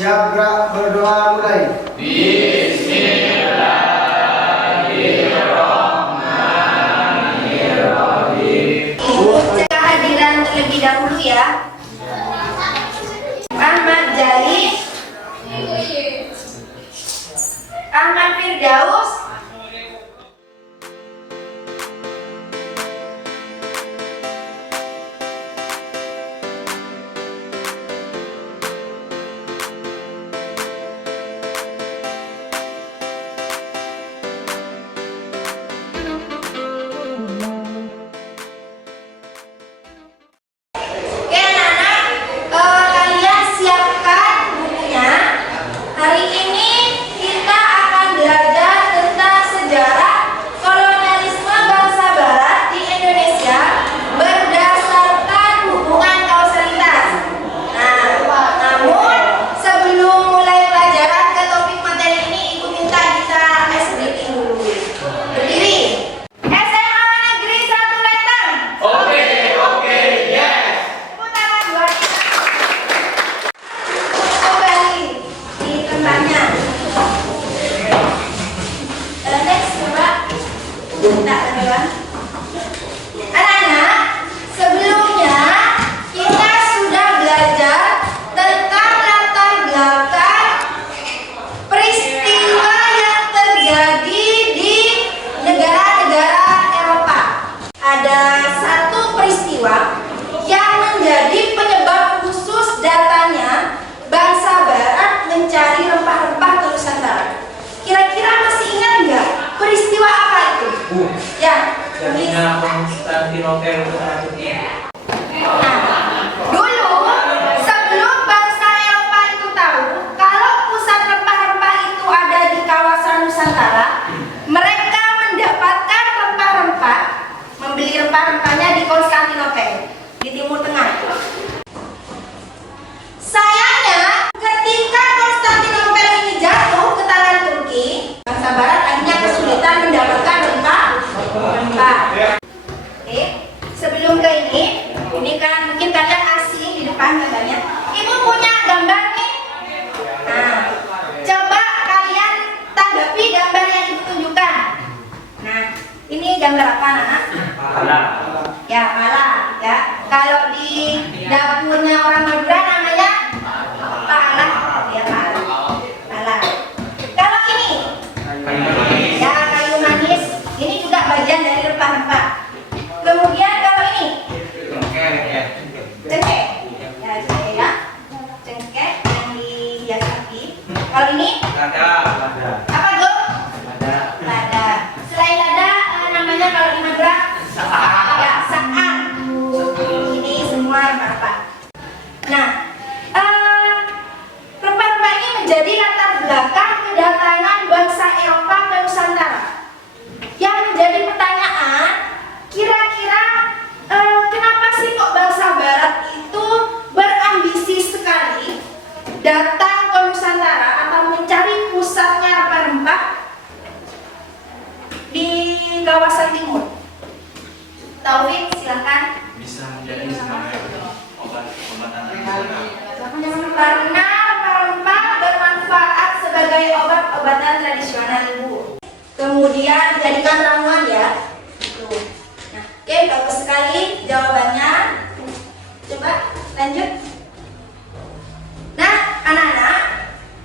Siap gerak berdoa mulai. Ibu kehadiran terlebih dahulu ya. Ahmad Jali, Ahmad Firdaus, kalian siapkan bukunya. Hari ini kita akan belajar tentang sejarah kolonialisme bangsa Barat di Indonesia berdasarkan hubungan kausalitas. Namun sebelum mulai pelajaran ke topik materi ini, Ibu minta kita ice breaking dulu. Berdiri. SMA Negeri 1 Lenteng. Tepuk tangan buat kita. Kembali di tempatnya. Next, coba minta teman. Anak-anak, sebelumnya kita sudah belajar tentang latar belakang peristiwa yang terjadi di negara-negara Eropa. Ada satu peristiwa yang menjadi penyebab khusus datanya bangsa Barat mencari rempah-rempah ke Nusantara. Kira-kira masih ingat nggak peristiwa apa itu? Ya, tulis. Konstantinopel. Dulu, sebelum bangsa Eropa itu tahu kalau pusat rempah-rempah itu ada di kawasan Nusantara, mereka mendapatkan rempah-rempah, membeli rempah-rempahnya di Konstantinopel, di Timur Tengah. Sayangnya, ketika Konstantinopel ini jatuh ke tangan Turki, bangsa Barat akhirnya kesulitan mendapatkan rempah-rempah. Oke, sebelum ke ini kan mungkin kalian asing di depan katanya. Ibu punya gambar nih. Nah, coba kalian tanggapi gambar yang ibu tunjukkan. Nah, ini gambar apa, Nak? Ya, pala. Ya, kalau di dapurnya orang Madura namanya pala. Ya, pala. Pala. Kalau ini, ya kayu manis. Ini juga bagian dari rempah-rempah. Kemudian kalau ini, cengkeh. Ya, cengkeh ya. Cengkeh yang dihias api. Kalau ini, apa tuh? Lada. Selain lada, namanya kalau di Madura, ya, saang. Ini semua rempah-rempah. Nah, rempah-rempah ini menjadi latar belakang kedatangan bangsa Eropa ke Nusantara. Yang menjadi pertanyaan, kira-kira kenapa sih kok bangsa Barat itu berambisi sekali datang ke Nusantara atau mencari pusatnya rempah-rempah di kawasan timur? Taufik, silakan. Bisa menjadi sebagai obat-obatan tradisional. Karena rempah-rempah bermanfaat sebagai obat-obatan tradisional, Ibu. Kemudian dijadikan ramuan ya. Tuh. Nah, oke, bagus sekali jawabannya. Coba lanjut. Nah, anak-anak,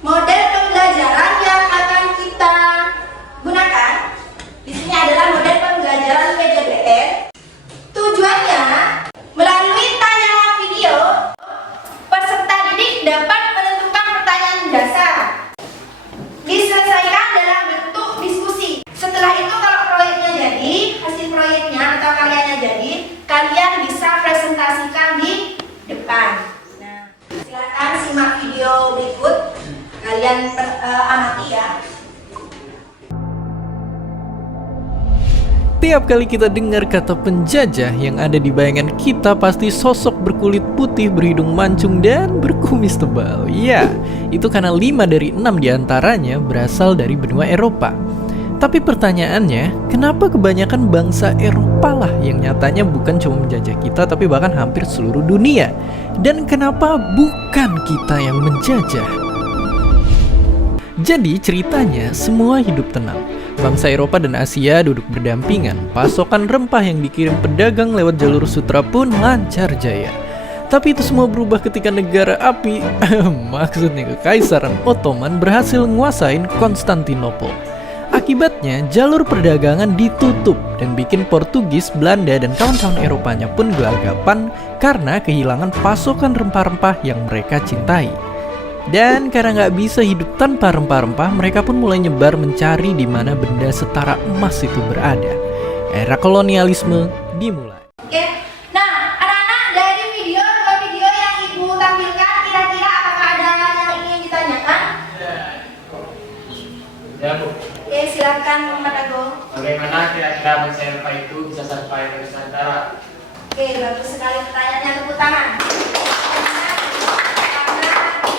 model pembelajaran yang akan kita gunakan di sini adalah model pembelajaran PJBR. Tujuannya, melalui tanya video, peserta didik dapat menentukan pertanyaan dasar. Diselesaikan dalam bentuk diskusi. Setelah itu kalau proyeknya jadi, hasil proyeknya atau karyanya jadi, kalian bisa presentasikan di depan. Nah, silakan simak video berikut. Kalian amati ya. Tiap kali kita dengar kata penjajah, yang ada di bayangan kita pasti sosok berkulit putih, berhidung mancung, dan berkumis tebal. Ya, itu karena 5 dari 6 diantaranya berasal dari benua Eropa. Tapi pertanyaannya, kenapa kebanyakan bangsa Eropa lah yang nyatanya bukan cuma menjajah kita, tapi bahkan hampir seluruh dunia? Dan kenapa bukan kita yang menjajah? Jadi ceritanya semua hidup tenang. Bangsa Eropa dan Asia duduk berdampingan. Pasokan rempah yang dikirim pedagang lewat jalur sutra pun lancar jaya. Tapi itu semua berubah ketika negara api, maksudnya Kekaisaran Ottoman berhasil nguasain Konstantinopel. Akibatnya jalur perdagangan ditutup dan bikin Portugis, Belanda, dan kawan-kawan Eropanya pun gelagapan karena kehilangan pasokan rempah-rempah yang mereka cintai. Dan karena nggak bisa hidup tanpa rempah-rempah, mereka pun mulai nyebar mencari di mana benda setara emas itu berada. Era kolonialisme dimulai. Oke, nah anak-anak dari dua video yang ibu tampilkan, kira-kira apakah ada yang ingin ditanyakan? Ya Bu, Oke, silakan Muhammad Agung. bagaimana kira-kira bangsa Eropa itu bisa sampai ke Nusantara? Oke, bagus sekali pertanyaannya, tepuk tangan. Karena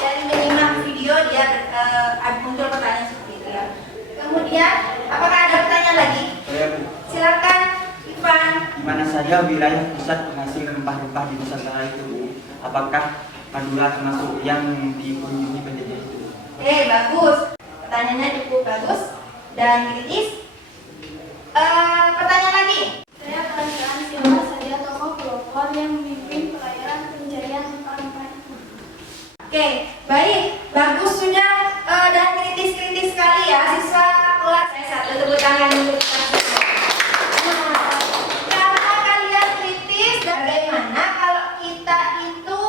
dari menyimak video dia muncul pertanyaan seperti itu ya. Kemudian, apakah ada pertanyaan lagi? Ya Bu, Silakan, Ivan. di mana saja wilayah pusat penghasil rempah-rempah di Nusantara itu? Apakah Madura termasuk yang dikunjungi penjajah itu? Oke, bagus. Pertanyaannya cukup bagus dan kritis. Pertanyaan lagi. Saya penasaran siapa saja tokoh pelopor yang memimpin pelayaran pencarian rempah-rempah itu. Oke, baik, bagus sudah dan kritis sekali ya siswa kelas. Saya satu tepuk tangan untuk karena kalian kritis, dan bagaimana kalau kita itu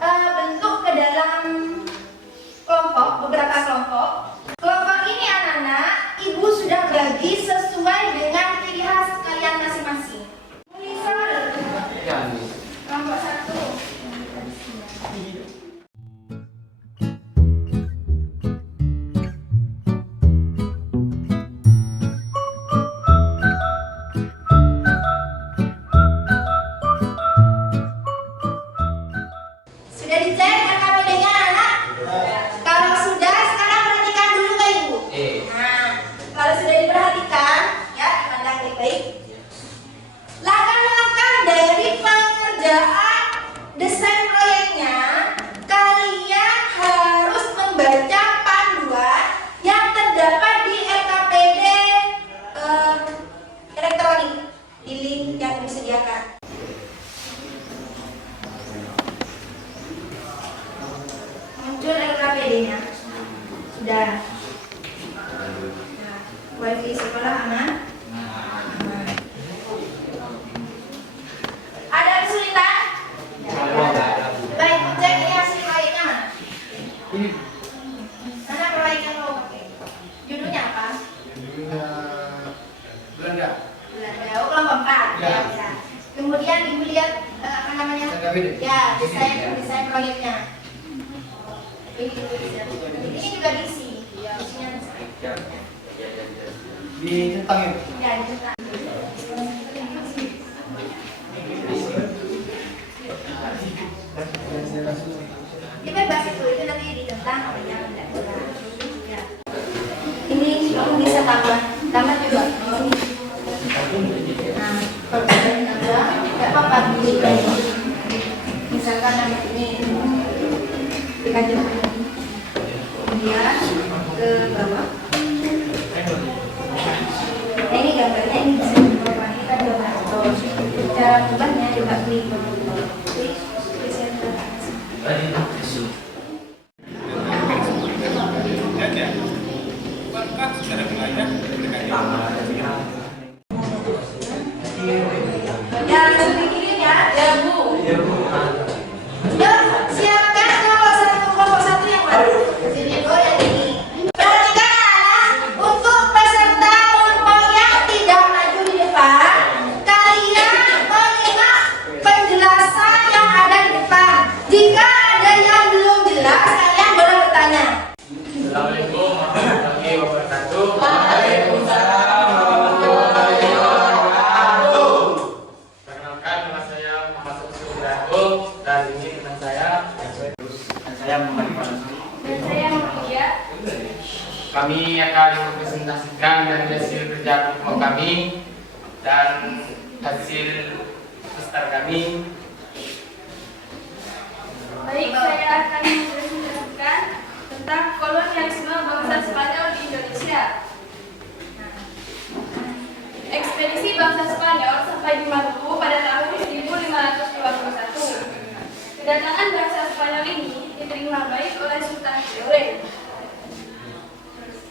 bentuk ke dalam kelompok, beberapa kelompok. Kelompok ini anak-anak, ibu sudah bagi sesuai dengan ciri khas kalian masing-masing. Misal, kelompok 1. Sudah dicek RKPD-nya anak? Kalau sudah, sekarang perhatikan dulu Kak Ibu. Nah, kalau sudah diperhatikan, ya dipandang baik-baik. Langkah-langkah dari pengerjaan desain proyeknya, kalian harus membaca panduan yang terdapat di RKPD elektronik di link yang disediakan. Muncul LKPD-nya. Sudah. Nah, wifi sekolah aman. Ada kesulitan? Baik, cek ini hasil proyeknya mana? Mana proyek yang mau pakai? Judulnya apa? Belanda. Belanda. Oh, kelompok 4. Ya. Ya. Kemudian ibu lihat apa namanya? RKPD. Ya, desain proyeknya. Ini juga diisi. Isinya Ditentang ya? ya dicetak. Ini bebas itu nanti ditentang apa yang tidak benar. Ya. Ini kamu bisa tambah juga. Nah, perbedaan tambah, nggak apa-apa pilih lagi. Misalkan nama ini dikaji kemudian ke bawah. Nah, ini gambarnya ini bisa diubah. Ini kan gambar atau cara ubahnya coba klik. Ya, langsung dikirim ya. Ya, Bu. Yuk, siapkan kelompok satu yang mana? Sini, oh yang ini. Perhatikan anak, untuk peserta kelompok yang tidak maju di depan, kalian menyimak penjelasan yang ada di depan. Jika ada yang belum jelas, kalian boleh bertanya. Assalamualaikum warahmatullahi wabarakatuh. Perkenalkan, nama saya Muhammad Sudrajat dan ini teman saya. Dan saya Muhammad Ivan. Dan saya Mutia. Kami akan mempresentasikan dari hasil kerja kelompok kami dan hasil poster kami. Baik, saya akan mempresentasikan tentang kolonialisme bangsa bangsa Spanyol di Indonesia. Ekspedisi bangsa Spanyol sampai di Maluku pada tahun 1521. Kedatangan bangsa Spanyol ini diterima baik oleh Sultan Tidore.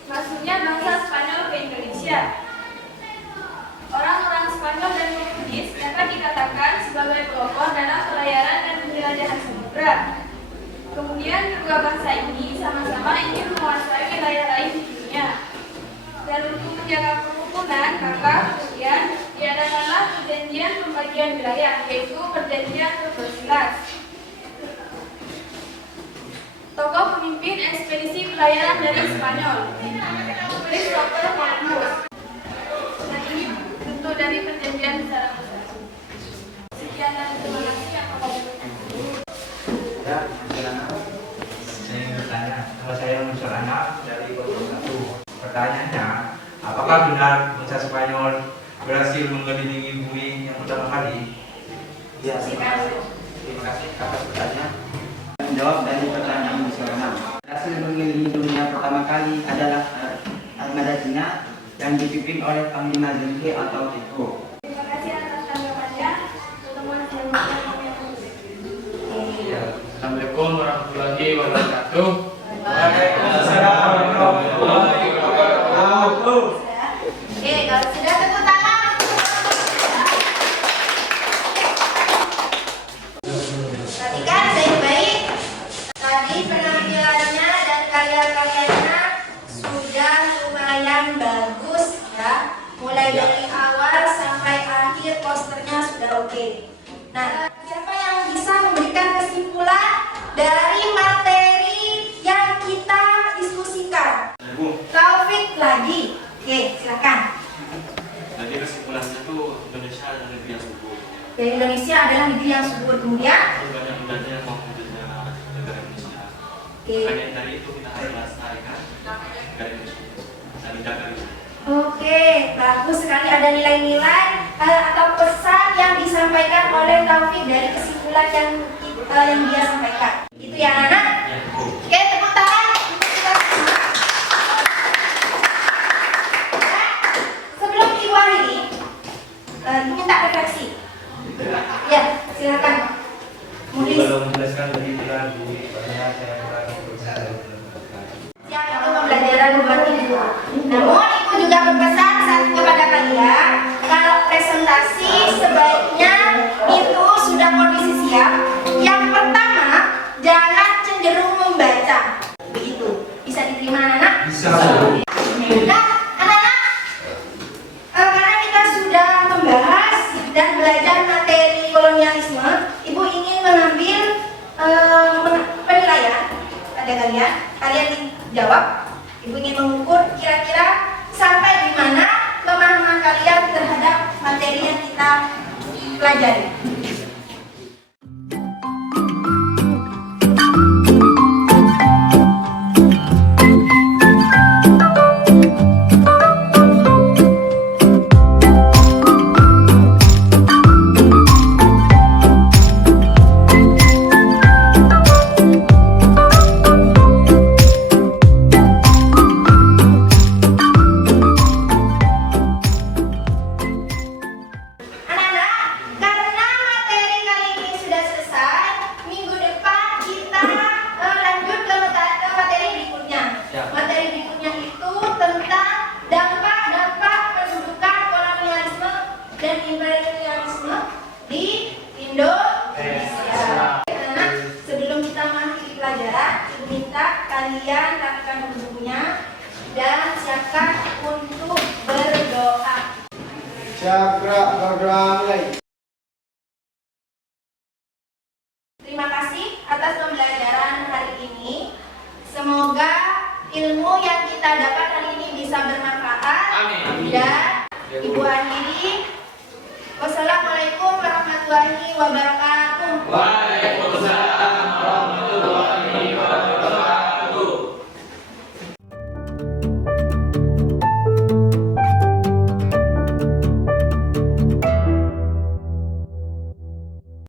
Masuknya bangsa Spanyol ke Indonesia. Orang-orang Spanyol dan Portugis dapat dikatakan sebagai pelopor dalam pelayaran dan penjelajahan samudera. Kemudian kedua bangsa ini sama-sama ingin menguasai wilayah lain di dunia. Dan untuk menjaga kerukunan, maka kemudian diadakanlah perjanjian pembagian wilayah, yaitu perjanjian Tordesillas. Tokoh pemimpin ekspedisi pelayaran dari Spanyol, Christopher Columbus. Dan ini bentuk dari perjanjian secara besar. Sekian dan terima kasih yang Ya, saya ingin bertanya, saya Muncul Anak dari Kota Satu. Pertanyaannya, apakah benar bangsa Spanyol berhasil mengelilingi bumi yang pertama kali? Ya, terima kasih atas pertanyaan. Menjawab dari pertanyaan Musyarana. Berhasil mengelilingi dunia pertama kali adalah armada Cina yang dipimpin oleh Panglima Zheng atau Tito. Terima kasih atas tanggapannya. Pertemuan selanjutnya kami akan Ya. Assalamualaikum warahmatullahi wabarakatuh. Waalaikumsalam warahmatullahi wabarakatuh. Oke, kalau sudah tepuk tangan. Perhatikan baik-baik. Tadi penampilannya dan karya-karyanya sudah lumayan bagus ya. Mulai dari awal sampai akhir posternya sudah oke. Nah, siapa yang bisa memberikan kesimpulan dari materi yang kita diskusikan? Taufik lagi. Oke, silakan. Jadi kesimpulannya itu Indonesia adalah negeri yang subur. Ya, Indonesia adalah negeri yang subur. Kemudian, Banyak budaya yang mau menjadi negara Indonesia. oke. Makanya dari itu kita harus melestarikan negara Indonesia dan menjaga itu. Oke, bagus sekali ada nilai-nilai atau pesan yang disampaikan oleh Taufik dari kesimpulan yang dia sampaikan. Itu ya, anak. Ya, betul. Oke, tepuk tangan. Ya, sebelum Ibu akhiri, Ibu minta refleksi. Ya, silakan. Mulis. Belum menjelaskan lebih lanjut, karena saya kurang berusaha. Siap itu pembelajaran buat Ibu. Namun Ibu juga berpesan kepada kalian kalau presentasi sebaiknya itu sudah kondisi siap. Yang pertama, jangan cenderung membaca. Begitu. Bisa diterima anak-anak? Bisa. Nah, anak-anak, karena kita sudah membahas dan belajar materi kolonialisme, Ibu ingin mengambil penilaian pada kalian. Kalian jawab. Ibu ingin mengukur kira-kira sampai di mana pemahaman kalian terhadap materi yang kita pelajari. Kalian rapikan bukunya dan siapkan untuk berdoa. Cakra berdoa mulai. Terima kasih atas pembelajaran hari ini. Semoga ilmu yang kita dapat hari ini bisa bermanfaat. Amin. Dan Ibu akhiri